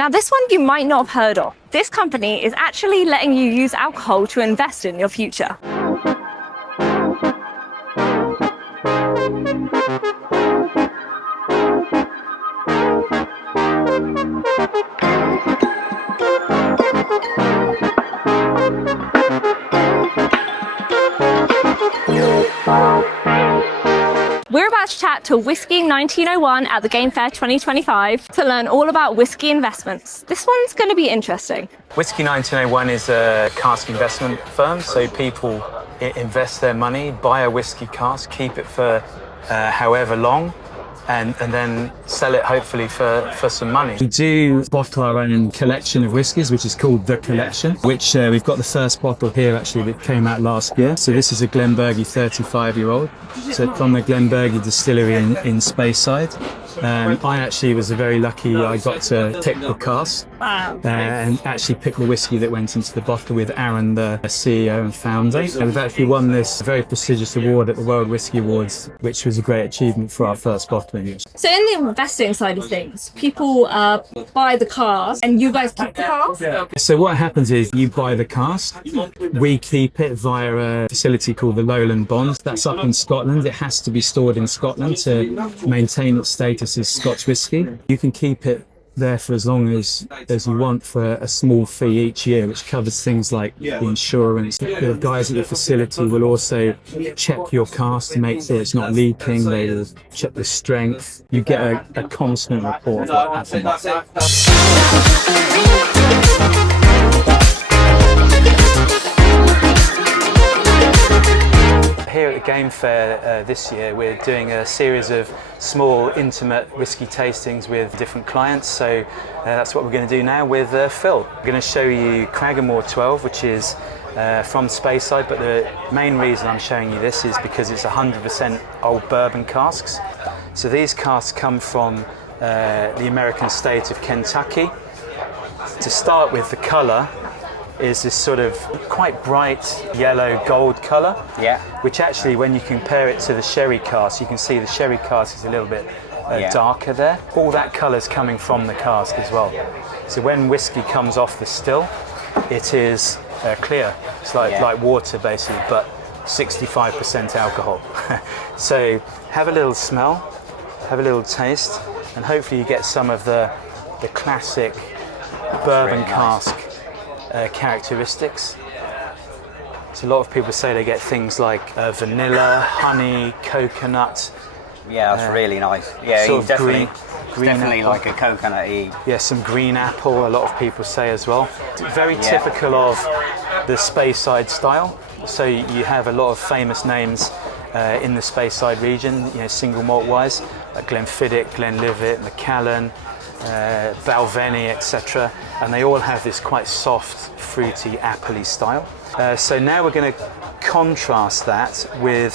Now, this one you might not have heard of. This company is actually letting you use alcohol to invest in your future. We're about to chat to Whisky 1901 at the Game Fair 2025 to learn all about whisky investments. This one's going to be interesting. Whisky 1901 is a cask investment firm, so people invest their money, buy a whisky cask, keep it for however long, and then sell it hopefully for some money. We do bottle our own collection of whiskies, which is called The Collection, which we've got the first bottle here actually that came out last year. So this is a Glenbergie 35-year-old. So from the Glenbergie distillery in Speyside. I actually was very lucky. I got to pick the cask and actually pick the whiskey that went into the bottle with Aaron, the CEO and founder. And we've actually won this very prestigious award at the World Whisky Awards, which was a great achievement for our first bottling. So in the investing side of things, people buy the cask and you guys keep the cask? So what happens is you buy the cask, we keep it via a facility called the Lowland Bonds. That's up in Scotland. It has to be stored in Scotland to maintain its status as Scotch whisky. You can keep it there for as long as you want for a small fee each year, which covers things like the insurance. The guys at the facility will also check your cask to make sure it's not leaking. They will check the strength. You get a constant report of what happens. Here at the Game Fair this year, we're doing a series of small, intimate whisky tastings with different clients. So that's what we're going to do now with Phil. We're going to show you Cragganmore 12, which is from Speyside, but the main reason I'm showing you this is because it's 100% old bourbon casks. So these casks come from the American state of Kentucky. To start with, the colour is this sort of quite bright yellow gold colour, which actually when you compare it to the sherry cask, you can see the sherry cask is a little bit darker there. All that colour's coming from the cask as well. So when whiskey comes off the still, it is clear. It's like water basically, but 65% alcohol. So have a little smell, have a little taste, and hopefully you get some of the classic bourbon cask characteristics. So a lot of people say they get things like vanilla, honey, coconut. Yeah, that's really nice. Yeah, sort of definitely green like a coconut-y. Yeah, some green apple, a lot of people say as well. Very typical of the Speyside style. So you have a lot of famous names in the Speyside region, you know, single malt wise, like Glenfiddich, Glenlivet, Macallan, Balvenie, etc. And they all have this quite soft, fruity, appley style. So now we're going to contrast that with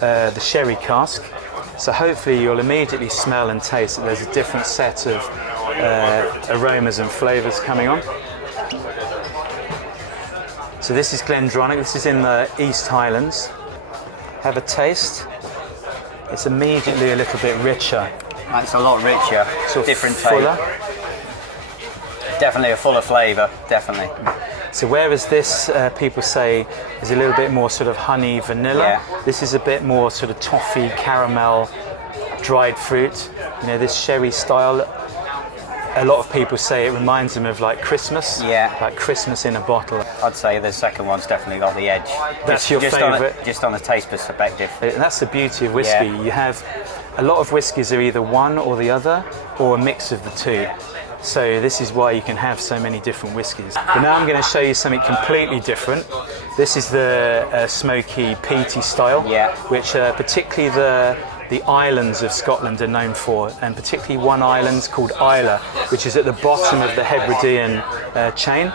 the sherry cask. So hopefully you'll immediately smell and taste that there's a different set of aromas and flavours coming on. So this is Glendronach, this is in the East Highlands. Have a taste. It's immediately a little bit richer. It's a lot richer, Sort of different fuller. Definitely a fuller flavour, definitely. So whereas this, people say, is a little bit more sort of honey, vanilla, this is a bit more sort of toffee, caramel, dried fruit. You know, this sherry style, a lot of people say it reminds them of like Christmas. Yeah. Like Christmas in a bottle. I'd say the second one's definitely got the edge. That's your favourite? Just on a taste perspective. And that's the beauty of whiskey. You have a lot of whiskies are either one or the other, or a mix of the two. So this is why you can have so many different whiskies. But now I'm going to show you something completely different. This is the smoky, peaty style, which particularly the islands of Scotland are known for, and particularly one island called Islay, which is at the bottom of the Hebridean chain.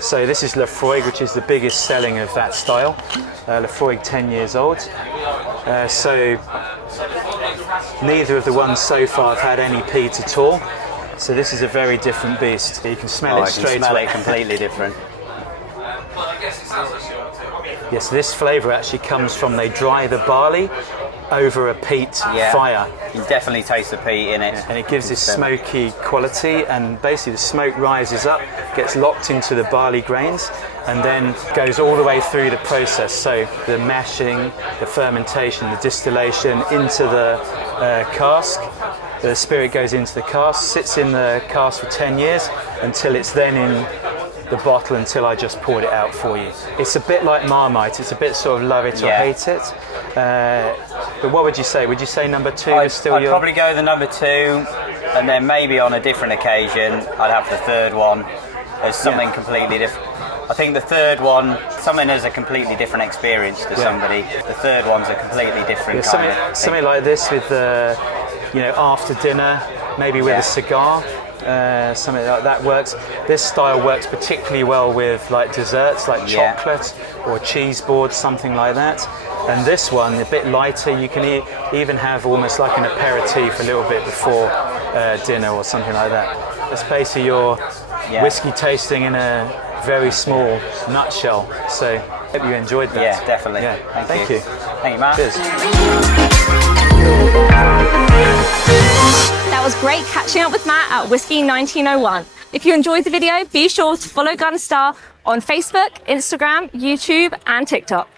So this is Lafroig, which is the biggest selling of that style. Lafroig, 10 years old. So neither of the ones so far have had any peat at all. So this is a very different beast. You can smell it straight away. You can smell it completely different. Yes, this flavour actually comes from, they dry the barley over a peat fire. You can definitely taste the peat in it. And it gives this smoky quality, and basically the smoke rises up, gets locked into the barley grains, and then goes all the way through the process. So the mashing, the fermentation, the distillation into the cask. The spirit goes into the cask, sits in the cask for 10 years until it's then in the bottle, until I just poured it out for you. It's a bit like Marmite. It's a bit sort of love it or hate it. But what would you say? Would you say number 2 is still I'd probably go the number 2, and then maybe on a different occasion I'd have the third one as something completely different. I think the third one, something as a completely different experience to somebody. The third one's a completely different kind of thing. Something like this with after dinner, maybe with a cigar. Something like that works. This style works particularly well with like desserts, like chocolate or cheese boards, something like that. And this one, a bit lighter, you can even have almost like an aperitif a little bit before dinner or something like that. That's basically your whiskey tasting in a very small nutshell. So hope you enjoyed that. Yeah, definitely. Yeah. Thank you. Thank you, Matt. Cheers. That was great catching up with Matt at Whisky 1901. If you enjoyed the video, be sure to follow Gunstar on Facebook, Instagram, YouTube, and TikTok.